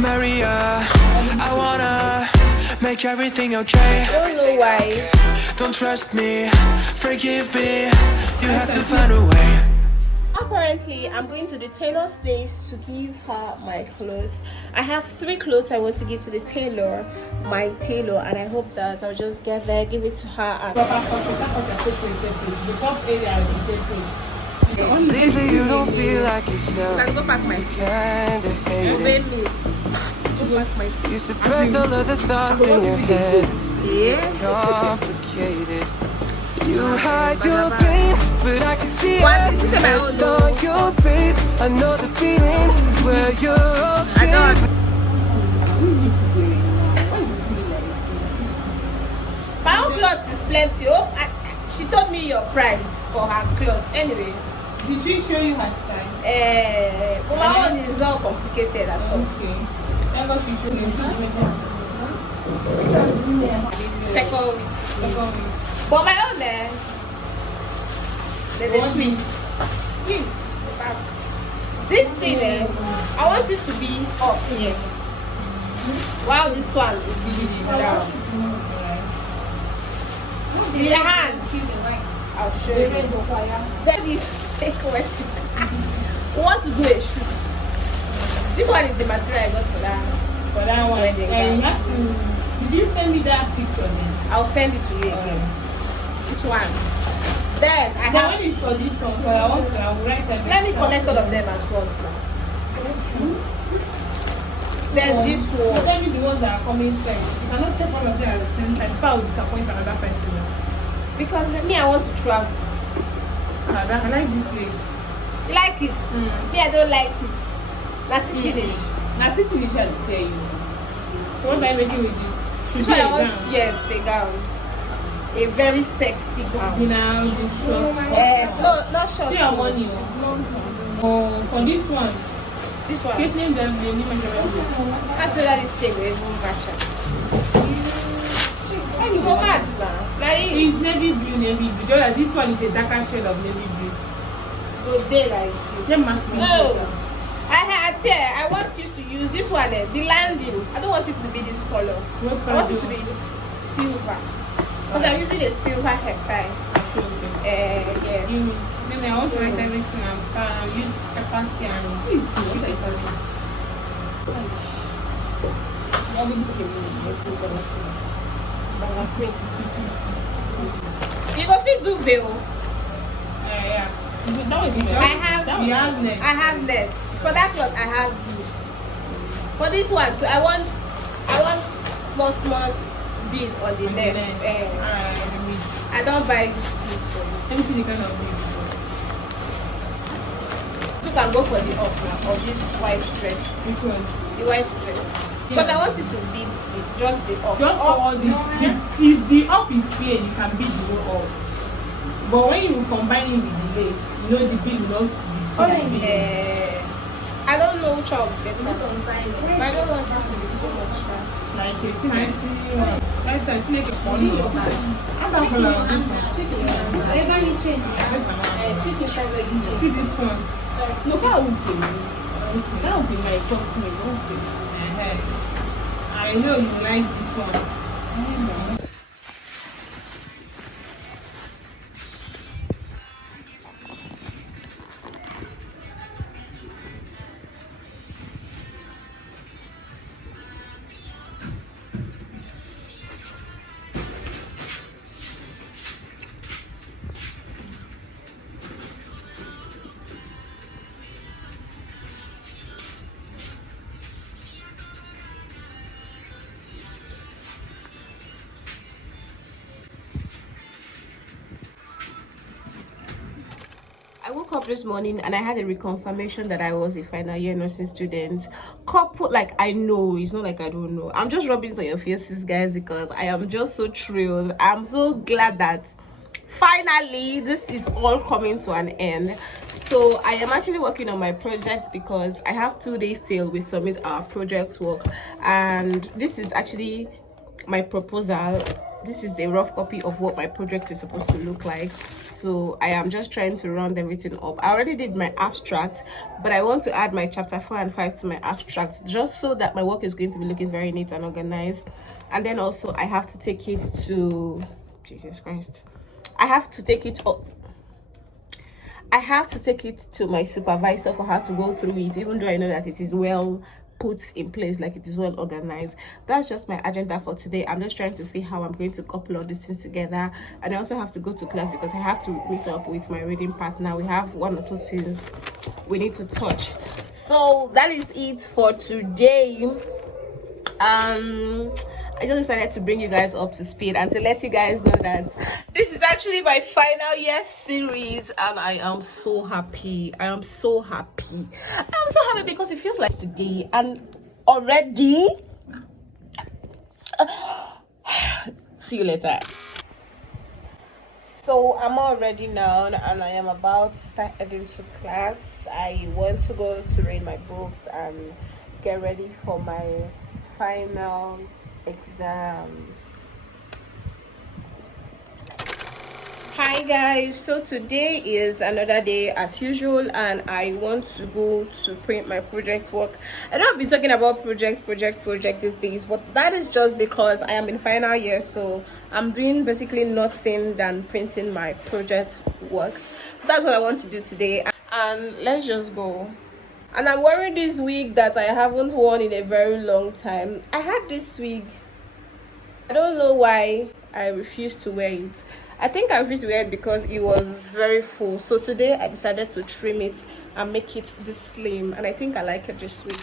Maria, I wanna make everything okay. I don't know why. Don't trust me, forgive me. You have to find a way. Apparently, I'm going to the tailor's place to give her my clothes. I have 3 clothes I want to give to the tailor, my tailor, and I hope that I'll just get there, give it to her. And Lately you don't feel like yourself. I'm gonna go pack my Kinda hate obey it. me. Go pack my You suppress all of the thoughts in your head. It's complicated. You hide your pain, but I can see What? it. This is my own, It's though. on your face. I know the feeling where you're okay. My own clothes is plenty. Oh, she told me your price for her clothes. Anyway, Did she show you her style? but my own is not complicated at all. Okay. That was she showed you. Second week. Second week. But my own, there's a twist. This thing, I want it to be up here, while this one will be down. The hand, I'll show you. That is fake wedding. We want to do a shoot. This one is the material I got for that. For that one, Wedding you gown. have to. Did you send me that picture then? I'll send it to you again. This one. Then I So have. when it's for this one, so I will write them. Let me connect all of them at once now. Then this So one. tell me the ones that are coming first. You cannot take all of them at the same time. That will disappoint another person. Because me, I want to travel. I like this place. You like it? Me, I don't like it. That's the finish. Now see finish I will tell you. So what are you making with this? This one I want, yes, a gown. A very sexy gown. You know, this short. No, not short. See your money. Oh, for this one. This one. Getting them the new measurement. That's that this thing will even match up. You go match now. Like, It's navy blue. Just like this one is a darker shade of navy blue. go day like this. Yeah, maximum. No. I want you to use this one, the landing. I don't want it to be this color. What I want it color? to be silver. Because I'm using a silver hair tie. Yes. Then I want to write everything and use capacity and what I call You go fit do veil. yeah. That would be better. I have net. I have net. For that cloth I have blue. For this one too, I want small bead on the net. I don't buy this blue for you. Everything you kind of need. You can go for the up now of this white dress. Which one? The white dress. Because I want you to bead just the up. Just for all this. If the up is clear, you can beat the whole up. But when you combine it with the lace, you know the bead will not be I don't know which one better. But I don't want it to be so much sharp. like a fancy one. Like that, she make a funny. I'm not gonna do see this one. Look how okay. That would be my top mate. Okay. I know you like this one. I woke up this morning and I had a reconfirmation that I was a final year nursing student. Couple, like, I know, it's not like I don't know. I'm just rubbing it on your faces, guys, because I am just so thrilled. I'm so glad that finally this is all coming to an end. So I am actually working on my project because I have 2 days till we submit our project work, and this is actually my proposal. this is a rough copy of what my project is supposed to look like. So I am just trying to round everything up. I already did my abstract, but I want to add my chapter 4 and 5 to my abstract, just so that my work is going to be looking very neat and organized. And then also I have to take it to, Jesus Christ, I have to take it up. I have to take it to my supervisor for her to go through it, even though I know that it is well put in place, like it is well organized. That's just my agenda for today. I'm just trying to see how I'm going to couple all these things together. And I also have to go to class because I have to meet up with my reading partner. We have 1 or 2 things we need to touch. So that is it for today. I just decided to bring you guys up to speed and to let you guys know that this is actually my final year series, and I am so happy. I am so happy because it feels like today and already. See you later. So I'm all ready now, and I am about to start heading to class. I want to go to read my books and get ready for my final exams. Hi guys, so today is another day as usual, and I want to go to print my project work. I know I've been talking about project these days, but that is just because I am in final year, so I'm doing basically nothing than printing my project works. So that's what I want to do today, and let's just go. And I'm wearing this wig that I haven't worn in a very long time. I had this wig, I don't know why I refused to wear it. I think I refused to wear it because it was very full. So today I decided to trim it and make it this slim, and I think I like it this way.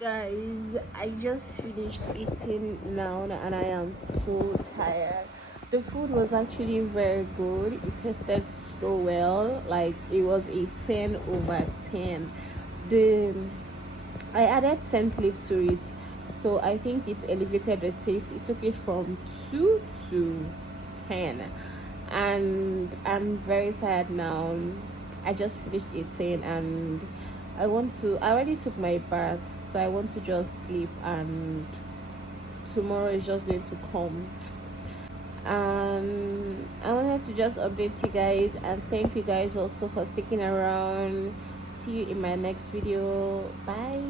Guys, I just finished eating now and I am so tired. The food was actually very good. It tasted so well. Like it was a 10 over 10. The I added scent leaf to it, so I think it elevated the taste. It took it from 2 to 10, and I'm very tired now. I just finished eating and I already took my bath, so I want to just sleep, and tomorrow is just going to come. I wanted to just update you guys and thank you guys also for sticking around. See you in my next video. Bye.